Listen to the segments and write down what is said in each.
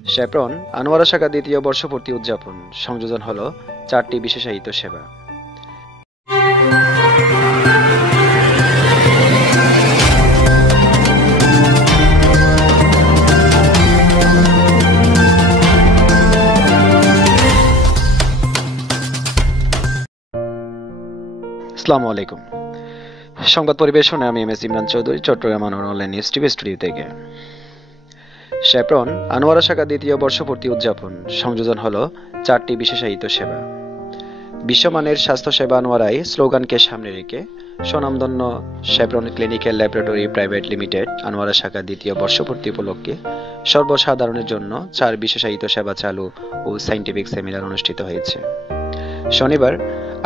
শেপ্রন আনোয়ারা শাখা দ্বিতীয় বর্ষপূর্তি উদযাপন সংযোজন হলো 4টি বিশেষায়িত সেবা। আসসালামু আলাইকুম। সংবাদ পরিবেশনে আমি M S Imran Chowdhury, Chattogram online news TV studio থেকে। শেপ্রন আনোয়ারা শাখা দ্বিতীয় বর্ষপূর্তি উদযাপন সংযোজন হলো 4টি বিশেষায়িত সেবা। বিশ্বমানের স্বাস্থ্যসেবা আনোয়ারায় স্লোগানকে সামনে রেখে স্বনামধন্য Shepron clinical laboratory private limited Anowara শাখা দ্বিতীয় বর্ষপূর্তি উপলক্ষে সর্বসাধারণের জন্য 4 বিশেষায়িত সেবা চালু ও সায়েন্টিফিক সেমিনার অনুষ্ঠিত হয়েছে। শনিবার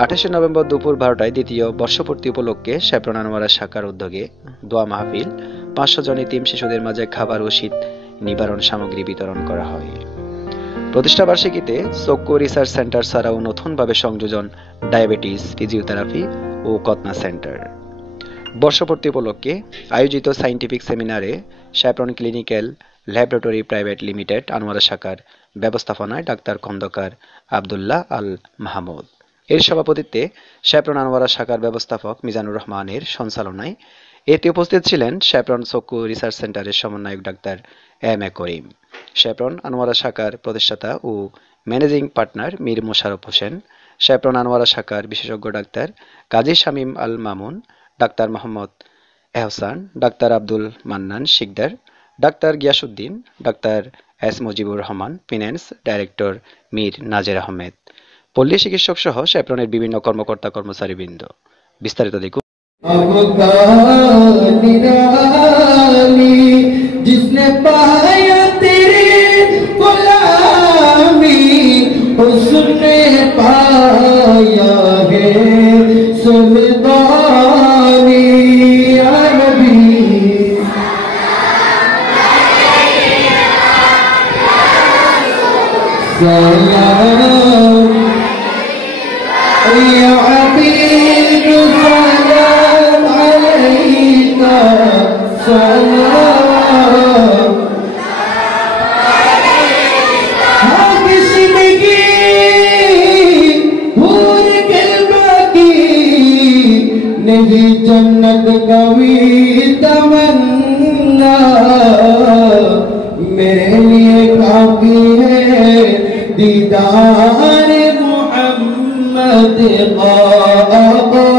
28 নভেম্বর দুপুর 12টায় দ্বিতীয় বর্ষপূর্তি উপলক্ষে শেপ্রন আনোয়ারা শাখার উদ্যোগে দোয়া মাহফিল, 500 জন এতিম শিশুদের মাঝে খাবার ও শীত নিবারণ সামগ্রী বিতরণ করা হয়। প্রতিষ্ঠাবার্ষিকীতে চক্ষু রিসার্চ সেন্টার ছাড়াও নতুনভাবে সংযোজন ডায়াবেটিস, ফিজিওথেরাপি ও কতনা সেন্টার। বর্ষপূর্তি উপলক্ষে আয়োজিত সায়েন্টিফিক সেমিনারে Shepron clinical laboratory private limited Anowara শাখার ব্যবস্থাপনায় ডাক্তার খন্দকার আবদুল্লাহ আল মাহমুদ এর সভাপতিত্বে শেপ্রন আনোয়ারা শাখার ব্যবস্থাপক মিজানুর রহমানের সঞ্চালনায় এতে উপস্থিত ছিলেন শেপ্রন চক্ষু রিসার্চ সেন্টারের সমন্বয়ক doctor M A Karim, Shepron Anowara শাখার প্রতিষ্ঠাতা ও ম্যানেজিং পার্টনার মীর মোশাররফ হোসেন, শেপ্রন আনোয়ারা শাখার বিশেষজ্ঞ doctor Kazi Shamim Al Mamun, doctor Mohammad Ehsan, doctor Abdul Mannan Sikder, doctor Giasuddin, doctor S Mujibur Rahman, finance director Mir Nazer Ahmed, পল্লী চিকিৎসক সহ শেপ্রনের বিভিন্ন কর্মকর্তা কর্মচারীবৃন্দ। বিস্তারিত দেখুন। जिसने पाया तेरे गुलामी उसने पाया है सुल्तानी अरबी। सलाम या हबीब सलाम अलैका सलाम। नहीं जन्नत कभी तमन्ना मेरे लिए काफी है दीदार मोहम्मद आका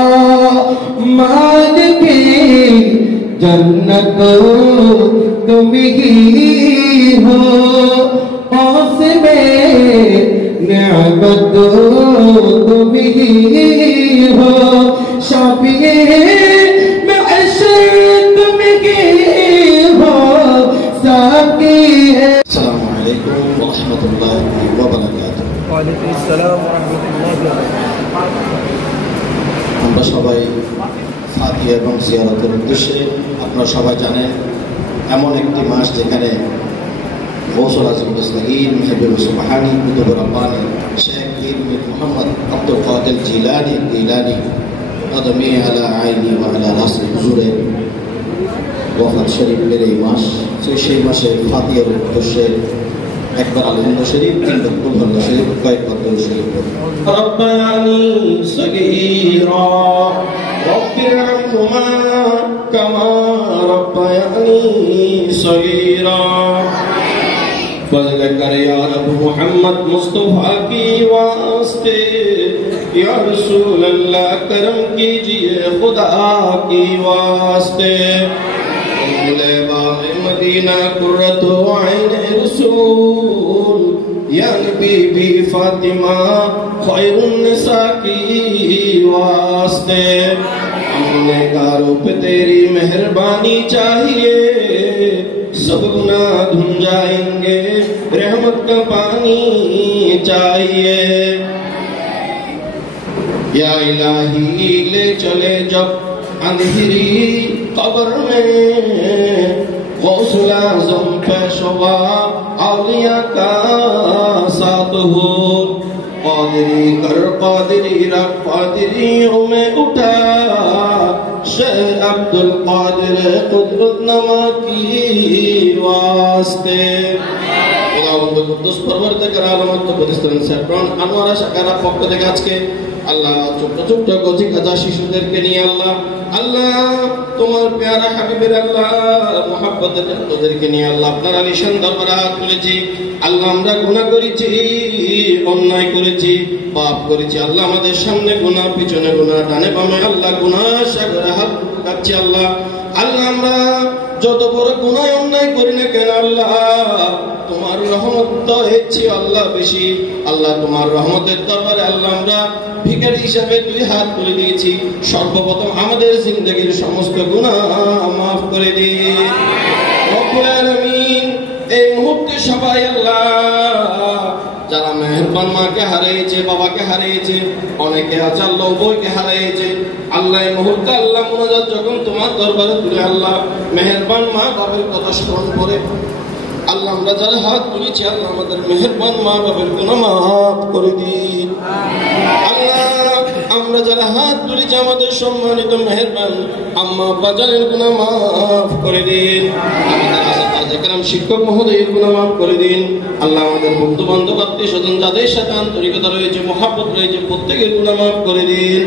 मालिक जन्नत तुम ही हो आसमे नेमत तुम ही हो शाफिए महशर तुम ही हो साकी है। अस्सलामु अलैकुम व रहमतुल्लाहि व बाराकातुहू। ওয়া আলাইকুম আসসালাম ওয়া রাহমাতুল্লাহি ওয়া বারাকাতুহু। আমরা সবাই সাথী এবং জিয়ারতের উদ্দেশ্যে, আপনারা সবাই জানেন এমন একটি মাস যেখানে গৌসুল আজম মুসলিম মেহবুব সুবহানী কুতুব রব্বানী শেখ পীর মীর মুহাম্মদ আব্দুল কাদের জিলানী কদমে আলা আইনি ওয়া আলা রাসি হুজুরের ওয়াফাত শরীফের এই মাস, সেই মাসে ফাতিহার উদ্দেশ্যে একবার আলহামদুলিল্লাহ শরীফ, তিনবার কুলহুল্লাহ শরীফ, কয়েকবার দরুদ শরীফ। রব্বায়ানি সগীরা রব্বিরহামহুমা কামা রব্বায়ানি সগীরা। फज़ल कर या रब मोहम्मद मुस्तफ़ा की वास्ते, या रसूल अल्लाह करम कीजिए खुदा की वास्ते। मदीना कुर्रतु आइन रसूल या बीबी फातिमा खैरुन निसा की वास्ते। हमने गारों पे तेरी मेहरबानी चाहिए, सब गुनाह धुल जाएंगे, रहमत का पानी चाहिए। या इलाही ले चले जब अंधेरी कब्र में, गौसुल आज़म पेशवा औलिया का साथ हो। कादरी कर कादरी रख कादरियों में उठा, शेख अब्दुल कादिर कुदरत नमा की वास्ते। বন্ধু কুদ্দুস পরবর্তীকার আলামত প্রতিষ্ঠান স্যাফরন আনোয়ারা শাখার পক্ষ থেকে আজকে আল্লাহ ছোট্ট ছোট্ট গজি কাজা শিশুদেরকে নিয়ে আল্লাহ তোমার প্যারা হাবিবের আল্লাহ মুহাব্বতের ওদেরকে নিয়ে আল্লাহ আপনার আলিশান দরবারে হাত তুলেছি। আল্লাহ আমরা গুনাহ করেছি, অন্যায় করেছি, পাপ করেছি। আল্লাহ আমাদের সামনে গুনাহ, পিছনে গুনাহ, ডানে বামে আল্লাহ গুনাহ সাগরে হাত ঢুকাচ্ছি। আল্লাহ আমরা যত বড় গুনাহ অন্যায় করি না কেন আল্লাহ তোমার রহমত তো হচ্ছে আল্লাহ বেশি। আল্লাহ তোমার রহমতের দরবারে আল্লাহ আমরা ভিখারি হিসাবে দুই হাত তুলে দিয়েছি। সর্বপ্রথম আমাদের জিন্দেগীর সমস্ত গুনাহ মাফ করে দিন রব্বুল আলামিন। এই মুহূর্তে সবাই আল্লাহ যারা মেহেরবান মাকে হারিয়েছে, বাবাকে হারিয়েছে, অনেকে আছে আল্লাহ উভয়কে হারিয়েছে, আল্লাহ এই মুহূর্তে আল্লাহ মুনাজাত যখন তোমার দরবারে তুলে আল্লাহ মেহেরবান মা বাবার কথা স্মরণ করে আল্লাহ আমরা যারা হাত তুলেছি আল্লাহ আমাদের মেহেরবান মা বাবার গুনাহ মাফ করে দিন। আল্লাহ আমরা যারা হাত তুলেছি আমাদের সম্মানিত মেহেরবান আম্মা বাজানের গুনাহ মাফ করে দিন। আমাদের শিক্ষক মহোদয়ের গুনাহ মাফ করে দিন। আল্লাহ আমাদের বন্ধু বান্ধব আত্মীয় স্বজন যাদের সাথে আন্তরিকতা রয়েছে, মহাব্বত রয়েছে, প্রত্যেকের গুনাহ মাফ করে দিন।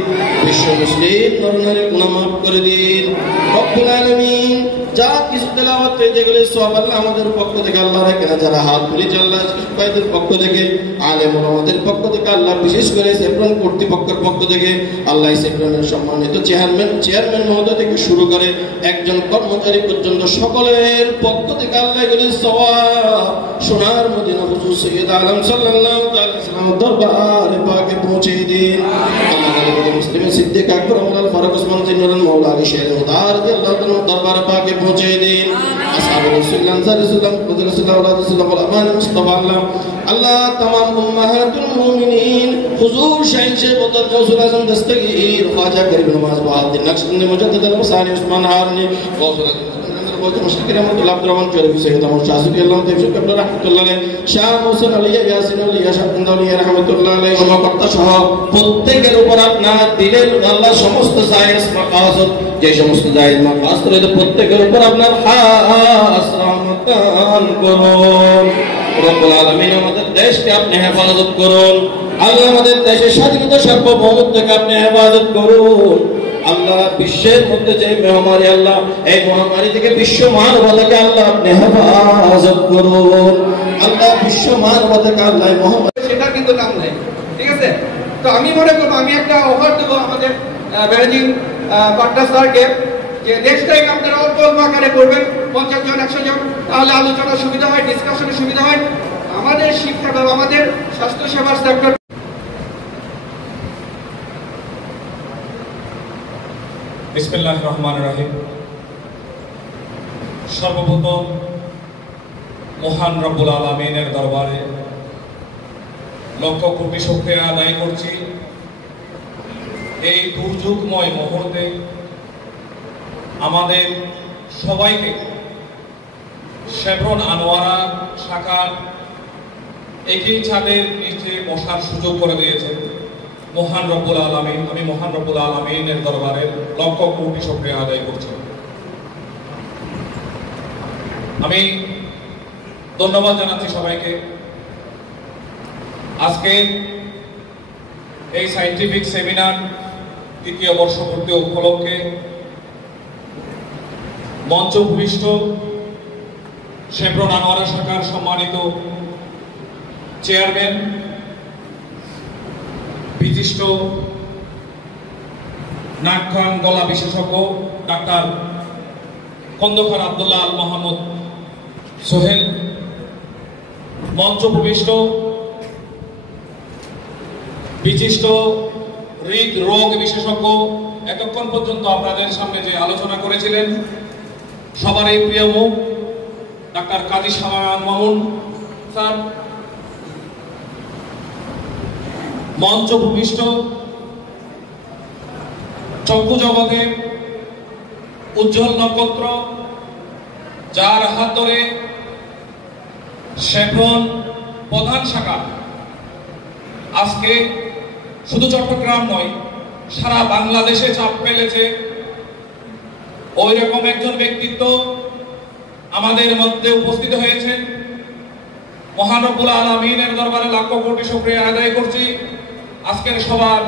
বিশ্ব মুসলিম নরনারীর গুনাহ মাফ করে দিন রব্বুল আলামিন। যা কিছু তেলাওয়াত হয়েছে এগুলো সব আল্লাহ আমাদের পক্ষ থেকে আল্লাহ রাখেন। যারা হাত তুলেছে আল্লাহ ভাইদের পক্ষ থেকে, আলেম ওলামাদের পক্ষ থেকে আল্লাহ, বিশেষ করে সেফরন কর্তৃপক্ষের পক্ষ থেকে আল্লাহ সেফরনের সম্মানিত চেয়ারম্যান মহোদয় থেকে শুরু করে একজন কর্মচারী পর্যন্ত সকলের পক্ষ থেকে আল্লাহ এগুলি সওয়াব সোনার মদিনা হুজুর সৈয়দ আলম সাল্লাল্লাহু আলাইহি ওয়াসাল্লাম দরবারে পাকে পৌঁছে দিন। আল্লাহ মুসলিম সিদ্দিক আকবর আল ফারুক ওসমান জিন্নুল মাওলা আলী শের মুদার আল্লাহ দরবারে পাকে পৌঁছে দিন। আসহাবুর রাসূল আনসার রাসূলুল্লাহ রাসূলুল্লাহ রাসূলুল্লাহ আমান মুস্তাফা আল্লাহ तमाम উম্মাহাতুল মুমিনিন হুজুর শাহিন শেখ বদর গৌসুল আজম দস্তগীর খ্বাজা গরিব নওয়াজ বাহাউদ্দিন নকশবন্দি মুজাদ্দিদ আল মুসানি উসমান হারুনি গৌসুল বলতে মুশকিল রহমাতুল্লাহ আব্দুর রহমান চৌধুরী সৈয়দ আহমদ শাহসুফি আল্লাহ তাইফুর কাবলা রাহমাতুল্লাহ আলাইহি শাহ মুহসিন আলিয়া ইয়াসিন আলিয়া শাহবুন্দ আলিয়া রাহমাতুল্লাহ আলাইহি কর্মকর্তা সহ প্রত্যেকের উপর আপনার দিলের আল্লাহ সমস্ত জায়েজ মাকাসদ, যে সমস্ত জায়েজ মাকাসদ রয়েছে প্রত্যেকের উপর আপনার খাস রহমত দান করুন রব্বুল আলামিন। আমাদের দেশকে আপনি হেফাজত করুন আল্লাহ, আমাদের দেশের স্বাধীনতা সার্বভৌমত্বকে আপনি হেফাজত করুন আল্লাহ। বিশ্বের মধ্যে যে মহামারী আল্লাহ, এই মহামারী থেকে বিশ্ব মানবতাকে আল্লাহ আপনি হেফাজত করুন আল্লাহ। বিশ্ব মানবতাকে আল্লাহ মহামারী সেটা কিন্তু নাম নাই, ঠিক আছে? তো আমি মনে করবো আমি একটা অফার দেবো আমাদের ম্যানেজিং পার্টনার স্যারকে যে নেক্সট টাইম আপনারা অল্প অল্প আকারে করবেন, 50 জন 100 জন, তাহলে আলোচনার সুবিধা হয়, ডিসকাশনের সুবিধা হয়। আমাদের শিক্ষা বা আমাদের স্বাস্থ্য সেবার সেক্টর বিসমিল্লাহির রহমানির রহিম। সর্বপ্রথম মহান রব্বুল আলামিনের দরবারে লক্ষ কোটি শুকরিয়া আদায় করছি এই দুর্যোগময় মুহূর্তে আমাদের সবাইকে সেফরন আনোয়ারা শাখার একই ছাদের নিচে বসার সুযোগ করে দিয়েছে মহান রব্বুল আলামিন। আমি মহান রব্বুল আলামিনের দরবারে লক্ষ কোটি শুকরিয়া আদায় করছি। আমি ধন্যবাদ জানাচ্ছি সবাইকে। আজকে এই সায়েন্টিফিক সেমিনার তৃতীয় বর্ষপূর্তি উপলক্ষে মঞ্চ ভূমিষ্ঠ সেফরন আনোয়ারা শাখার সম্মানিত চেয়ারম্যান, বিশিষ্ট নাক কান গলা বিশেষজ্ঞ ডাক্তার খন্দকার আব্দুল্লাহ আল মাহমুদ সোহেল, মঞ্চ ভূমিষ্ঠ বিশিষ্ট হৃদরোগ বিশেষজ্ঞ এতক্ষণ পর্যন্ত আপনাদের সামনে যে আলোচনা করেছিলেন সবারই প্রিয় মুখ ডাক্তার কাজী শাহজাহান মামুন স্যার, মঞ্চ ভূমিষ্ঠ চক্ষু জগতে উজ্জ্বল নক্ষত্র, যার হাত ধরে সেফরন প্রধান শাখা আজকে শুধু চট্টগ্রাম নয় সারা বাংলাদেশে চাপ ফেলেছে, ওই রকম একজন ব্যক্তিত্ব আমাদের মধ্যে উপস্থিত হয়েছেন। মহান রব্বুল আলামিনের দরবারে লাখ কোটি শুকরিয়া আদায় করছি। আজকের সবার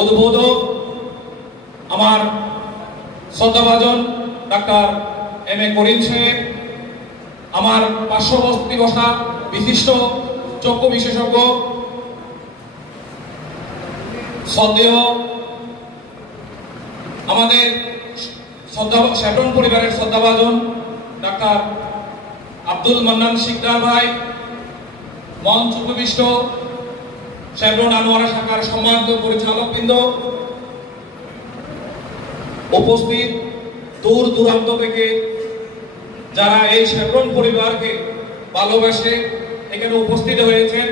উদ্বোধক আমার শ্রদ্ধাভাজন ডাক্তার এম এ করিম সাহেব, আমার পার্শ্ববর্তী বসা বিশিষ্ট চক্ষু বিশেষজ্ঞ শ্রদ্ধেয় আমাদের শেভরন পরিবারের শ্রদ্ধাভাজন ডাক্তার আব্দুল মান্নান শিকদার ভাই, মঞ্চ উপবিষ্ট শেভরন আনোয়ারা শাখার সম্মানিত পরিচালকবৃন্দ, উপস্থিত দূর দূরান্ত থেকে যারা এই শেভরন পরিবারকে ভালোবাসে এখানে উপস্থিত হয়েছেন,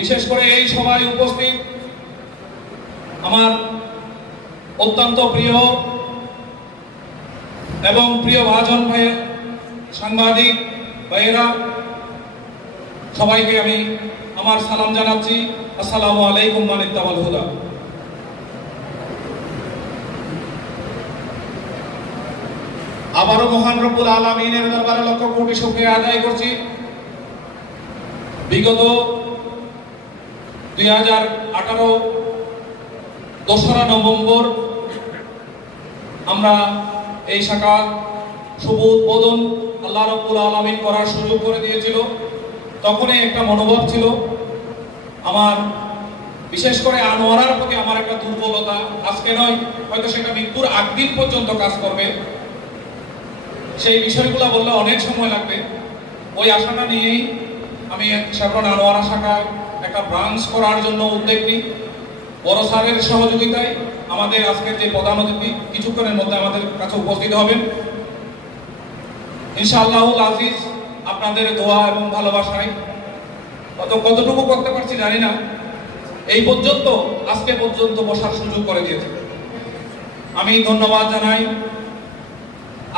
বিশেষ করে এই সভায় উপস্থিত আমার অত্যন্ত প্রিয় এবং প্রিয় ভাজন ভাই, সাংবাদিক ভাইয়েরা, সবাইকে আমি আমার সালাম জানাচ্ছি। আসসালামু আলাইকুম ওয়া রাহমাতুল্লাহ। আবারও মহান রব্বুল আলামিনের দরবারে লক্ষ কোটি শুকরিয়া আদায় করছি। বিগত 2018 2রা নভেম্বর আমরা এই শাখা শুভ উদ্বোধন আল্লাহ রাব্বুল আলামিন করার সুযোগ করে দিয়েছিল। তখনই একটা মনোভাব ছিল আমার, বিশেষ করে আনোয়ারার প্রতি আমার একটা দুর্বলতা, আজকে নয় হয়তো সেটা মৃত্যুর আগ দিন পর্যন্ত কাজ করবে। সেই বিষয়গুলো বললে অনেক সময় লাগবে। ওই আশাটা নিয়েই আমি শেভরন আনোয়ারা শাখায় একটা ব্রাঞ্চ করার জন্য উদ্যোগ নিই। বড় স্যারের সহযোগিতায় আমাদের আজকের যে প্রধান অতিথি কিছুক্ষণের মধ্যে আমাদের কাছে উপস্থিত হবেন ইনশাআল্লাহুল আজিজ, আপনাদের দোয়া এবং ভালোবাসায় কতটুকু করতে পারছি জানি না, এই পর্যন্ত আজকে পর্যন্ত বসার সুযোগ করে দিয়েছে। আমি ধন্যবাদ জানাই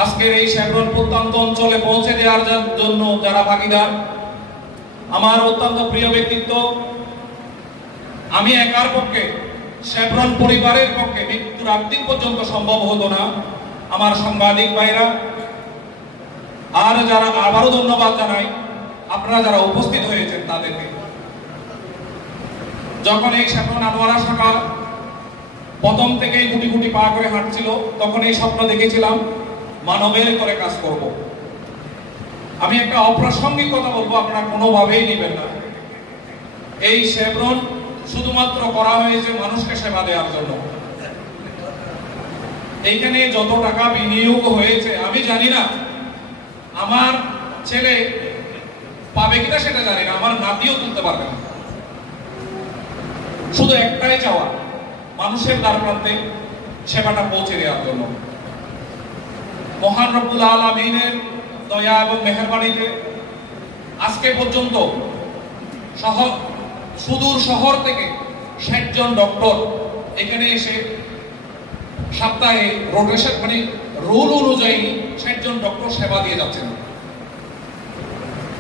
আজকের এই শেভরন প্রত্যন্ত অঞ্চলে পৌঁছে দেওয়ার জন্য যারা ভাগিদার। আমার অত্যন্ত প্রিয় ব্যক্তিত্ব, আমি একার পক্ষে, শেভরন পরিবারের পক্ষে মৃত্যুর আগ দিন পর্যন্ত সম্ভব হতো না। আমার সাংবাদিক ভাইরা, আর যারা, আবারও ধন্যবাদ জানাই আপনারা যারা উপস্থিত হয়েছেন তাদেরকে। যখন এই শেভরন আনোয়ারা শাখা প্রথম থেকেই গুটি গুটি পা করে হাঁটছিল, তখন এই স্বপ্ন দেখেছিলাম মানবের করে কাজ করব। আমি একটা অপ্রাসঙ্গিক কথা বলবো, আপনারা কোনোভাবেই নেবেন না। এই শেভরন শুধুমাত্র করা হয়েছে মানুষকে সেবা দেওয়ার জন্য। এইখানে যত টাকা বিনিয়োগ হয়েছে আমি জানি না, আমার ছেলে পাবে কিনা সেটা জানি না, আমার নাতিও তুলতে পারবে না। শুধু একটাই চাওয়া, মানুষের দ্বার প্রান্তে সেবাটা পৌঁছে দেওয়ার জন্য। মহান রব্বুল আলামিনের দয়া এবং মেহেরবানিতে আজকে পর্যন্ত সুদূর শহর থেকে 60 জন ডক্টর এখানে এসে সপ্তাহে রোটেশন মানে রুল অনুযায়ী 60 জন ডক্টর সেবা দিয়ে যাচ্ছেন।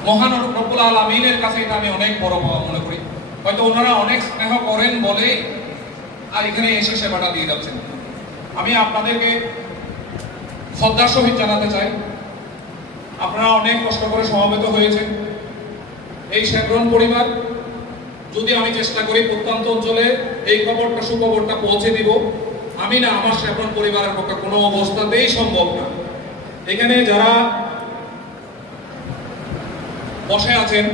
মহান রব্বুল আলামিনের কাছে এটা আমি অনেক বড় পাওয়া মনে করি। হয়তো ওনারা অনেক স্নেহ করেন বলে আর এখানে এসে সেবাটা দিয়ে যাচ্ছেন। আমি আপনাদেরকে শ্রদ্ধার সহিত জানাতে চাই, আপনারা অনেক কষ্ট করে সমবেত হয়েছেন। এই শেভরন পরিবার, যদি আমি চেষ্টা করি প্রত্যন্ত অঞ্চলে এই খবরটা সুখবরটা পৌঁছে দিব, আমি না, আমার শেভরন পরিবারের পক্ষে কোনো অবস্থাতেই সম্ভব না। এখানে যারা বসে আছেন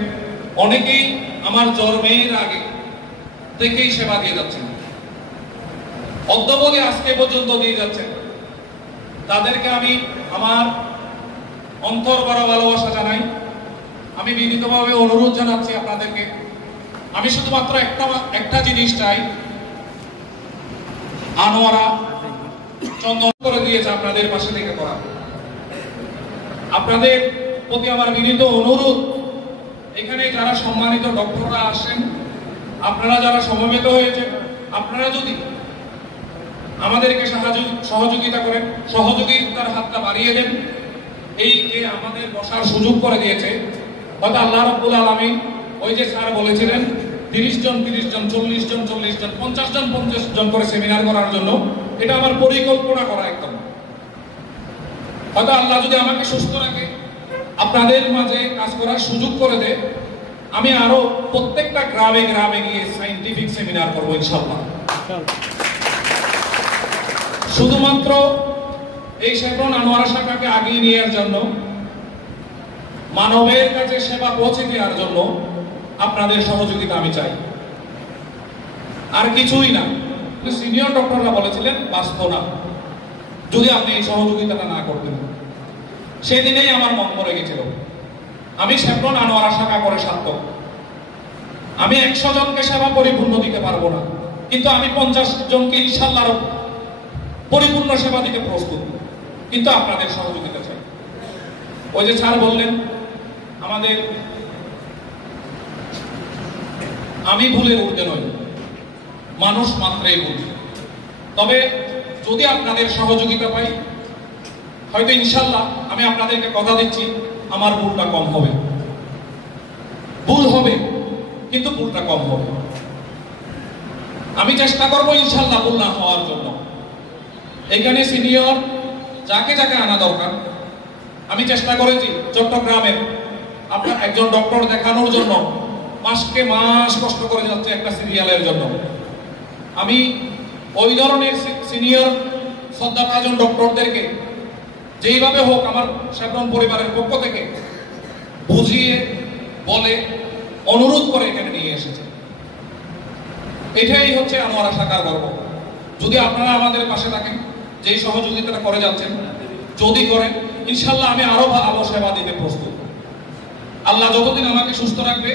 অনেকেই আমার জন্মের আগে থেকেই সেবা দিয়ে যাচ্ছেন, অদ্যাবধি আজকে পর্যন্ত দিয়ে যাচ্ছেন। তাদেরকে আমি আমার অন্তর ভরা ভালোবাসা জানাই। আমি বিনীতভাবে অনুরোধ জানাচ্ছি আপনাদেরকে, আমি শুধুমাত্র একটা জিনিস চাই, আনোয়ারা চন্দন করে দিয়েছে আপনাদের পাশে থেকে করা। আপনাদের প্রতি আমার বিনীত অনুরোধ, এখানে যারা সম্মানিত ডক্টররা আসেন, আপনারা যারা সমবেত হয়েছে, আপনারা যদি আমাদেরকে সহযোগিতা করেন, সহযোগিতার হাতটা বাড়িয়ে দেন। এই যে আমাদের বসার সুযোগ করে দিয়েছে, হয়তো আল্লাহ রাব্বুল আলামিন ওই যে স্যার বলেছিলেন 30 জন 40 জন 50 জন করে সেমিনার করার জন্য, এটা আমার পরিকল্পনা করা একদম। হয়তো আল্লাহ যদি আমাকে সুস্থ রাখে, আপনাদের মাঝে কাজ করার সুযোগ করে দেয়, আমি আরো প্রত্যেকটা গ্রামে গ্রামে গিয়ে সায়েন্টিফিক সেমিনার করবো ইনশাআল্লাহ। শুধুমাত্র এই শেফরন আনোয়ারা শাখাকে আগিয়ে নেওয়ার জন্য, মানবের কাছে সেবা পৌঁছে দেওয়ার জন্য আপনাদের সহযোগিতা আমি চাই, আর কিছুই না। সিনিয়র ডক্টররা বলেছিলেন বাঁচত না যদি আপনি এই সহযোগিতাটা না করতেন। সেদিনেই আমার মন পড়ে গেছিল, আমি শেফরন আনোয়ারা শাখা করে সার্থক। আমি 100 জনকে সেবা পরিপূর্ণ দিতে পারবো না, কিন্তু আমি 50 জনকে ইনশাআল্লাহ পরিপূর্ণ সেবা দিতে প্রস্তুত, কিন্তু আপনাদের সহযোগিতা চাই। ওই যে স্যার বললেন আমাদের, আমি ভুলে উঠতে নই, মানুষ মাত্রই ভুল। তবে যদি আপনাদের সহযোগিতা পাই, হয়তো ইনশাআল্লাহ আমি আপনাদেরকে কথা দিচ্ছি আমার ভুলটা কম হবে। ভুল হবে কিন্তু ভুলটা কম হবে। আমি চেষ্টা করবো ইনশাআল্লাহ ভুল না হওয়ার জন্য। এখানে সিনিয়র যাকে যাকে আনা দরকার আমি চেষ্টা করেছি চট্টগ্রামের আপনার একজন ডক্টর দেখানোর জন্য মাসকে মাস কষ্ট করে যাচ্ছে একটা সিরিয়ালের জন্য। আমি ওই ধরনের সিনিয়র শ্রদ্ধাভাজন ডক্টরদেরকে যেইভাবে হোক আমার শেফরন পরিবারের পক্ষ থেকে বুঝিয়ে বলে অনুরোধ করে এখানে নিয়ে এসেছে। এটাই হচ্ছে আনোয়ারা শাখার গর্ব। যদি আপনারা আমাদের পাশে থাকেন, যেই সহযোগিতাটা করে যাচ্ছেন, যদি করেন ইনশাআল্লাহ আমি আরো ভালো সেবা দিতে প্রস্তুত। আল্লাহ যতদিন আমাকে সুস্থ রাখবে